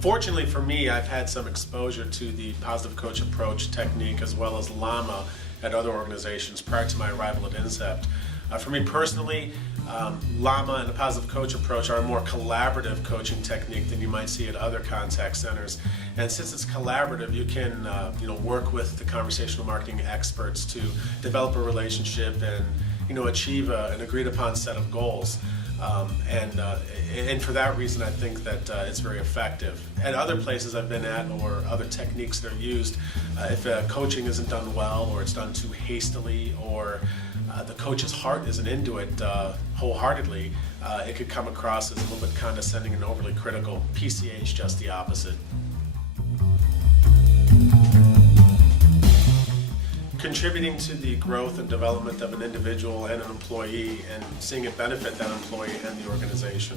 Fortunately for me, I've had some exposure to the positive coach approach technique as well as LAMA at other organizations prior to my arrival at Incept. For me personally, LAMA and the positive coach approach are a more collaborative coaching technique than you might see at other contact centers. And since it's collaborative, you can work with the conversational marketing experts to develop a relationship and achieve an agreed upon set of goals. And for that reason, I think that it's very effective. At other places I've been at, or other techniques that are used, if coaching isn't done well, or it's done too hastily, or the coach's heart isn't into it wholeheartedly, it could come across as a little bit condescending and overly critical. PCA is just the opposite. Contributing to the growth and development of an individual and an employee, and seeing it benefit that employee and the organization.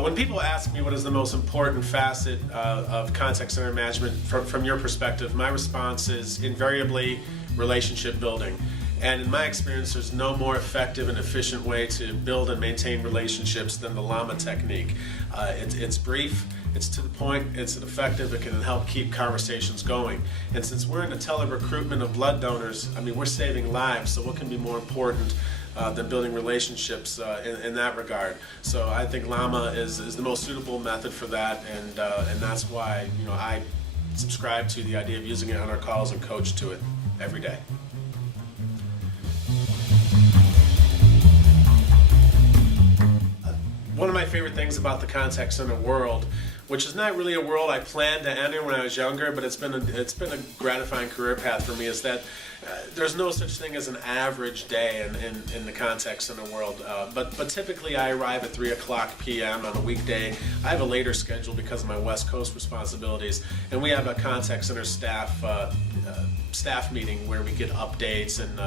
When people ask me what is the most important facet of contact center management from your perspective, my response is invariably relationship building. And in my experience, there's no more effective and efficient way to build and maintain relationships than the LAMA technique. It's brief, it's to the point, it's effective, it can help keep conversations going. And since we're in the tele-recruitment of blood donors, we're saving lives, so what can be more important than building relationships in that regard? So I think LAMA is the most suitable method for that, and that's why I subscribe to the idea of using it on our calls and coach to it every day. One of my favorite things about the contact center world, which is not really a world I planned to enter when I was younger, but it's been a gratifying career path for me, is that there's no such thing as an average day in the contact center world. But typically I arrive at 3:00 p.m. on a weekday. I have a later schedule because of my West Coast responsibilities, and we have a contact center staff meeting where we get updates and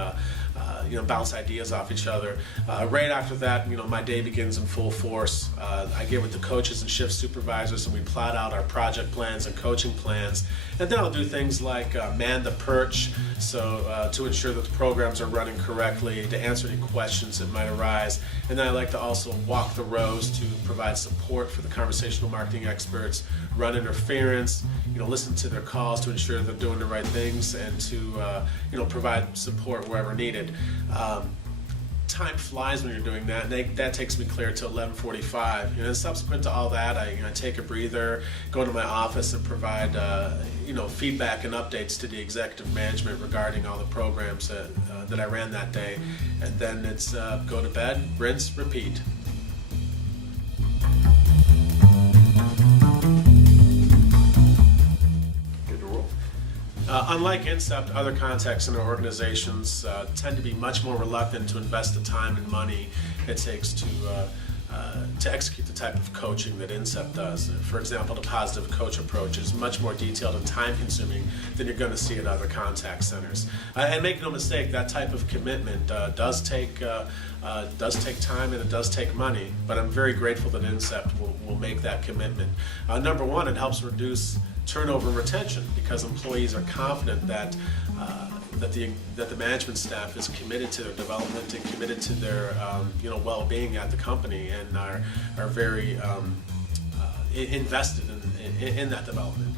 bounce ideas off each other. Right after that, my day begins in full force. I get with the coaches and shift supervisors, and we plot out our project plans and coaching plans. And then I'll do things like man the perch, so to ensure that the programs are running correctly, to answer any questions that might arise. And then I like to also walk the rows to provide support for the conversational marketing experts, run interference, listen to their calls to ensure they're doing the right things, and to provide support wherever needed. Time flies when you're doing that, and that takes me clear to 11:45. And subsequent to all that, I take a breather, go into my office, and provide feedback and updates to the executive management regarding all the programs that I ran that day. And then it's go to bed, rinse, repeat. Unlike Incept, other contact center organizations tend to be much more reluctant to invest the time and money it takes to execute the type of coaching that Incept does. For example, the positive coach approach is much more detailed and time-consuming than you're going to see at other contact centers. And make no mistake, that type of commitment does take time, and it does take money. But I'm very grateful that Incept will make that commitment. Number one, it helps reduce turnover and retention, because employees are confident that the management staff is committed to their development and committed to their well-being at the company, and are very invested in that development.